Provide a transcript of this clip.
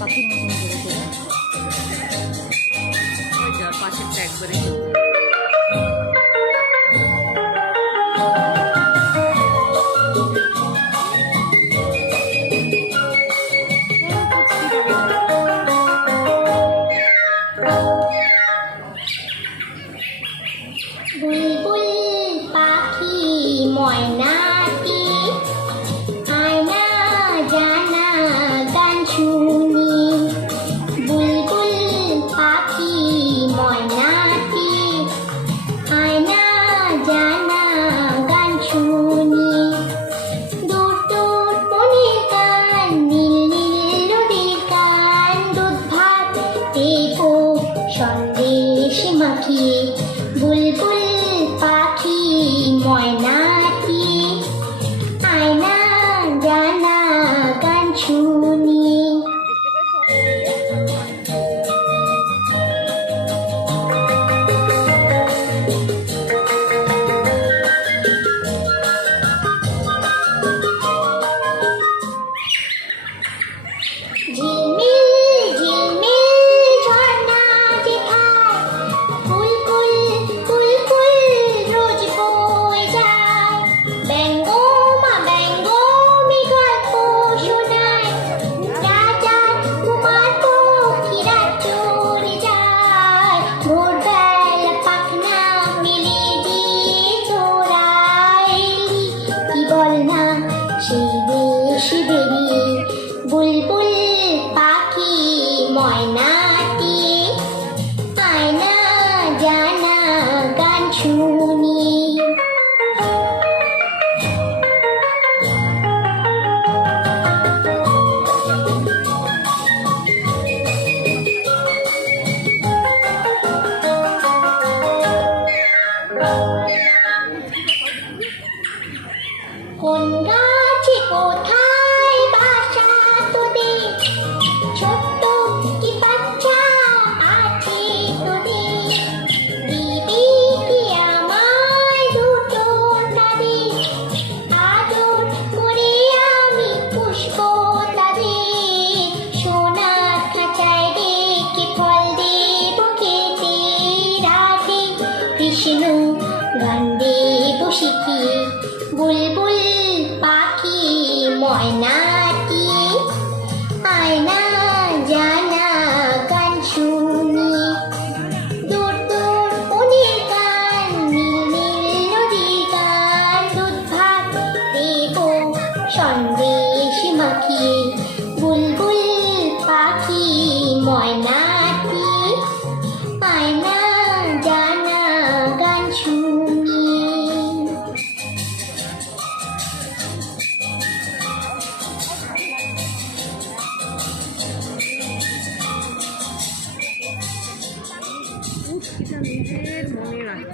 পাখির মতন করে করে যার পাশেরটা একবারে বুলবুল পাখি ময়নাটি আয়না জানা গান শুনি। বুলবুল পাখি ময়নাটি আয়না জানা গান শুনি। দূর দূর মনের গান নীল নীল নদীর গান দুধ ভাত দেবো সন্দেশ মাখিয়ে। বুলবুল পাখি ময়নাটি আয়না জানা গান শুনি। ঝিলমিল ঝিলমিল ঝর্ণা যেথায় কুলকুল কুলকুল রোজ বয়ে যায়। ব্যঙ্গমা ব্যঙ্গমী গল্প শোনায়। রাজার কুমার পক্ষীরা চলে যায়। ভোরবেলা পাখনা মেলে দিয়ে তোরা এলি কি বল না সেই দেশ বেরিয়ে। বুলবুল পাখি ময়নাটি আয়না জানা গান শুনি। কোন গাছে কোথায় বাসা তোদের? ছোট্ট কি বাচ্চা আছে তোদের? দিবি কি আমায় দুটো তাদের? আদর করে আমি পুষবো তাদের। সোনার খাঁচায় রেখে ফল দেবো খেতে। রাধে কৃষ্ণ গান দেবো শিখিয়ে। বুলবুল পাখি ময়নাটি আয়না জানা গান শুনি। দূর দূর মনের গান নীল নীল নদীর গান দুধ ভাত দেবো সন্দেশ মাখিয়ে। বুলবুল পাখি ময়নাটি আয়না জানা গান শুনি। নিজের মনে রাখে।